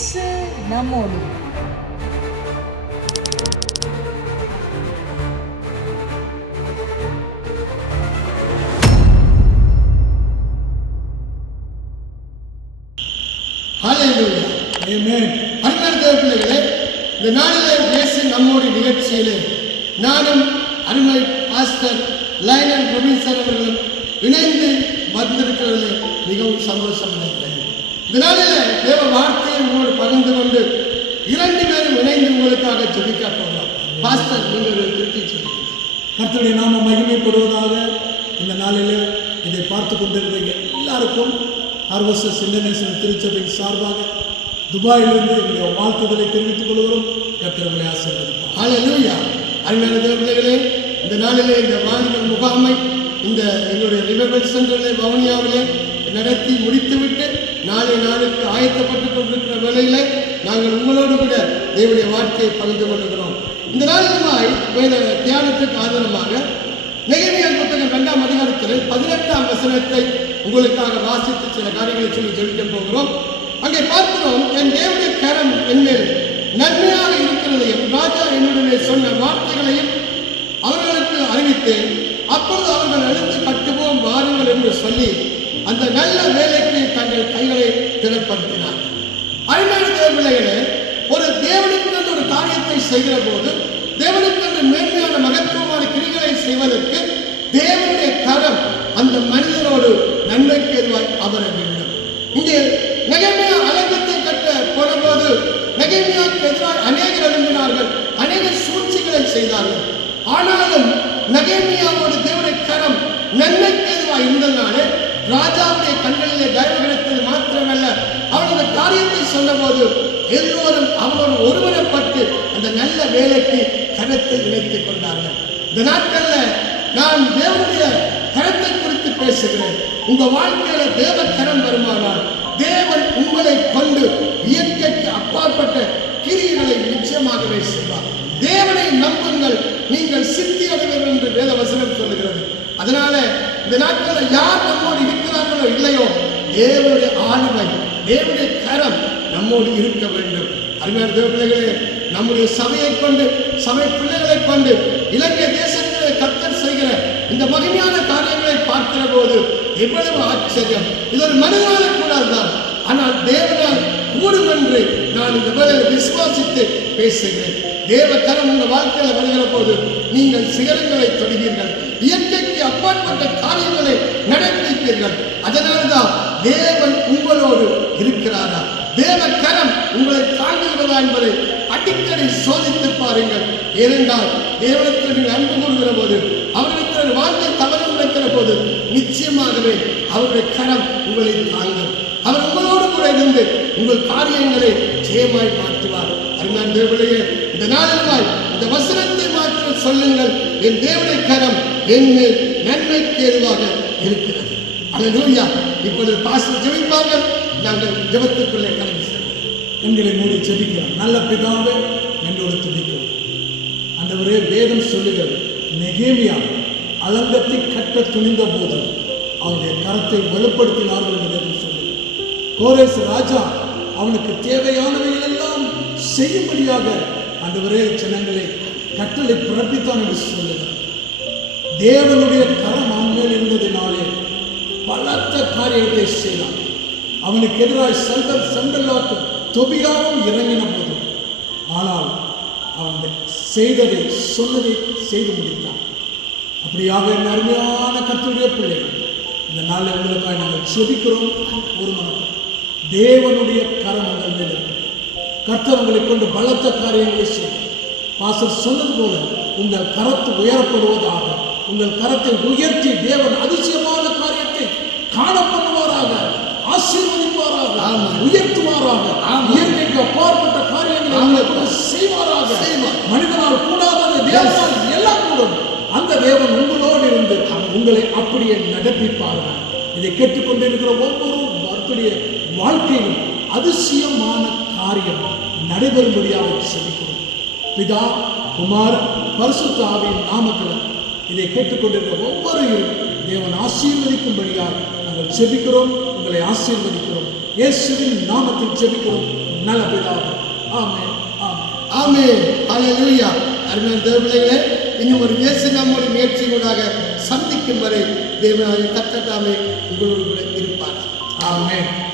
இயேசு நம்மோடு. ஹல்லேலூயா. ஆமென். அன்பான தேவப்பிள்ளைகளே, இந்த நாளிலே இயேசு நம்மோடு நிகழ்ச்சியிலே நானும் அருமை பாஸ்டர் லைனன் ரொபின்சன் அவர்களும் இணைந்து வந்திருக்கிறதில் மிகவும் சந்தோஷம் அடைகிறேன். இந்த நாளிலே தேவ வார்த்தையை உங்களோடு பகிர்ந்து கொண்டு 2 பேரும் இணைந்து உங்களுக்காக ஜெபிக்க போகிறோம். பாஸ்டர், நீங்கள் ஒரு திருப்பி சொல்லுங்கள். கர்த்தருடைய நாமம் மகிமைப்படுவதாக. இந்த நாளில் இதை பார்த்து கொண்டிருக்கிற எல்லாருக்கும் ஆர்வசஸ் இன்டர்நேஷனல் திருச்சபையின் சார்பாக துபாயிலிருந்து என்னுடைய வாழ்த்துக்களை தெரிவித்துக் கொள்கிறோம். கர்த்தரை ஆசீர்வதிப்பார். ஹல்லேலூயா. அருமையான தேவப்பிள்ளைகளே, இந்த நாளிலே இந்த வாலிபர் முகாமை இந்த எங்களுடைய ரிவர்பெட் சென்டரிலே வவுனியாவிலே நடத்தி முடித்துவிட்டு நாளை நாளுக்கு ஆயத்தப்பட்டுக் கொண்டிருக்கிற வேளையிலே நாங்கள் உங்களோடு கூட தேவனுடைய வார்த்தையை பகிர்ந்து கொள்கிறோம். இந்த நாளிலுமாய் வேத தியானத்துக்கு ஆதாரமாக நெகேமியா புத்தகம் 2ஆம் அதிகாரத்தில் 18ஆம் வசனத்தை உங்களுக்காக வாசித்து சில காரியங்களை சொல்லி ஜெபிக்க போகிறோம். அங்கே பார்க்கிறோம், என் தேவனுடைய கரம் என்மேல் நன்மையாக இருக்கிறதையும் ராஜா என்னுடனே சொன்ன வார்த்தைகளையும் அவர்களுக்கு அறிவித்தேன். அப்பொழுது அவர்கள் எழுந்து கட்டுவோம் வாருங்கள் என்று சொல்லி அந்த நல்ல வேலைக்கு தங்கள் கைகளை திறப்படுத்தினார்கள். அருமையான தேவப்பிள்ளைகளே, ஒரு தேவனுக்கு ஒரு காரியத்தை செய்கிற போது தேவனுக்கு மேன்மையான மகத்துவமான கிரிகளை செய்வதற்கு தேவனுடைய கரம் அந்த மனிதனோடு நன்மைக்கு எதுவாய் அமர வேண்டும். இங்கே நெகேமியா அலங்கத்தை கட்ட போன போது நெகேமியாவுக்கு எதிராக அநேகர் எழும்பினார்கள், அநேக சூழ்ச்சிகளை செய்தார்கள். ஆனாலும் நெகேமியாவோடு தேவனுடைய கரம் நன்மைக்கு எதுவாக இருந்ததுனாலே ராஜாவுடைய கண்களிலே தயவு கிடைத்தது மாத்திரமல்ல, அவன் அந்த காரியத்தை சொன்ன போது எல்லோரும் அவனோடு ஒருவரப்பட்டு அந்த நல்ல வேலைக்கு கரத்தை இணைத்துக் கொண்டார்கள். இந்த நாட்கள்ல நான் தேவனுடைய கரத்தை குறித்து பேசுகிறேன். உங்க வாழ்க்கையில தேவ கரம் வருமானால் தேவன் உங்களை கொண்டு இயற்கைக்கு அப்பாற்பட்ட கிரியைகளை நிச்சயமாகவே செய்வார். தேவனை நம்புங்கள், நீங்கள் சித்தி அடைவீர்கள் என்று வேத வசனம் சொல்லுகிறது. அதனால இந்த நாட்களில் யார் நம்மோடு இருக்கிறார்களோ இல்லையோ, தேவனுடைய ஆளுமை தேவனுடைய கரம் நம்மோடு இருக்க வேண்டும். அருமையான தேவப்பிள்ளைகளே, நம்முடைய சபையை கொண்டு சபை பிள்ளைகளை கொண்டு இலங்கை தேசத்திலே கர்த்தர் செய்கிற இந்த மகிமையான காரியங்களை பார்க்கிற போது எவ்வளவு ஆச்சரியம்! இது ஒரு மனிதனால கூடாதுதான், ஆனால் தேவனால் கூடும் என்று நான் இந்த வேளையில் விசுவாசித்து பேசுகிறேன். தேவ கரம் உங்கள் வாழ்க்கையில் வருகிற போது நீங்கள் சிகரங்களை தொடுவீர்கள், இயற்கைக்கு அப்பாற்பட்ட காரியங்களை நடப்பிப்பீர்கள். அதனால்தான் தேவன் உங்களோடு இருக்கிறாரா, தேவ கரம் உங்களை தாங்குகிறதா என்பதை அடிக்கடி சோதித்து பாருங்கள். ஏனென்றால் தேவனத்தில் நீங்கள் அன்பு கூறுகிற போது, அவரிடத்தில் வாழ்க்கை தவறு வைக்கிற போது நிச்சயமாகவே அவருடைய கரம் உங்களை தாங்கும். அவர் உங்களோடு கூட இருந்து உங்கள் காரியங்களை ஜெயமாய் மாற்றுவார். அருமையான தேவனையே, இந்த நாளிலுமாய் இந்த வசனத்தை மாற்ற சொல்லுங்கள், என் தேவனுடைய கரம் என் மேல் நன்மைக்கு ஏதுவாக இருக்கிறது. அல்லேலூயா. இப்பொழுது பாஸ்டர் ஜெபிப்பார்கள், நாங்கள் ஜெபத்துக்குள்ளே கடந்து செல்வோம். கண்களை மூடி ஜெபிக்கிறோம். நல்ல பிதாவே, என்னோடு துதிக்கிறோம். ஆண்டவரே, வேதம் சொல்லுகிறது, நெகேமியா அலங்கத்தை கட்ட துணிந்த போது அவருடைய கரத்தை வெளிப்படுத்தினார்கள் என்று வேதம் சொல்லுகிறது. கோரேஸ் ராஜா அவனுக்கு தேவையானவைகள் எல்லாம் செய்யும்படியாக ஆண்டவரே ஜனங்களை கட்டளை பிறப்பித்தான் என்று சொல்லுகிறார். தேவனுடைய கரம் அவன் மேல் இருந்ததினாலே பலத்த காரியத்தை செய்தான். அவனுக்கு எதிராக சண்டல்லாட்டு தொபியாவும் இறங்கின போது, ஆனால் அவன் செய்ததை சொன்னதை செய்து முடித்தான். அப்படியாக அருமையான கர்த்தருடைய பிள்ளைகள், இந்த நாளில் உங்களுக்காக நாங்கள் செபிக்கிறோம். ஒரு மனம் தேவனுடைய கரம் உங்கள் மேல் இருக்கிறது. கர்த்தர் உங்களை கொண்டு பலத்த காரியங்களை செய்யும். பாஸ்டர் சொன்னது போல உங்கள் கரத்து உயரப்படுவதாக, உங்கள் கரத்தை உயர்த்தி தேவன் அதிசயமான காரியத்தை காண பண்ணுவாராக, ஆசீர்வதிப்பாராக, உயர்த்துவாராக, இயற்கைக்கு அப்பாற்பட்ட காரியங்களை செய்வாராக. மனிதனால் கூடாதது தேவனால் எல்லாம் கூடும். அந்த தேவன் உங்களோடு இருந்து உங்களை அப்படியே நடப்பிப்பார்கள். இதை கேட்டுக்கொண்டிருக்கிற ஒவ்வொரு வாழ்க்கையிலும் அதிசயமான காரியம் நடைபெறும்படியாக செபிக்கிறோம். பிதா, குமார், பரிசுத்த ஆவியின் நாமத்தில் இதை கேட்டுக்கொண்டிருக்கிற ஒவ்வொருவரும் தேவன் ஆசீர்வதிக்கும்படியாக நாங்கள் செபிக்கிறோம். உங்களை ஆசீர்வதிக்கிறோம். இயேசுவின் நாமத்தில் செபிக்கிறோம். நல்ல பிதாவே. ஆமென், ஆமென். ஆமென். ஹல்லேலூயா. அருமையான தேவ பிள்ளைகளே, இன்னும் ஒரு இயேசு நம்முடைய முயற்சியூடாக சந்திக்கும் வரை தேவனாகிய கர்த்தர் தாமே உங்களோடு கூட இருப்பார். ஆமென்.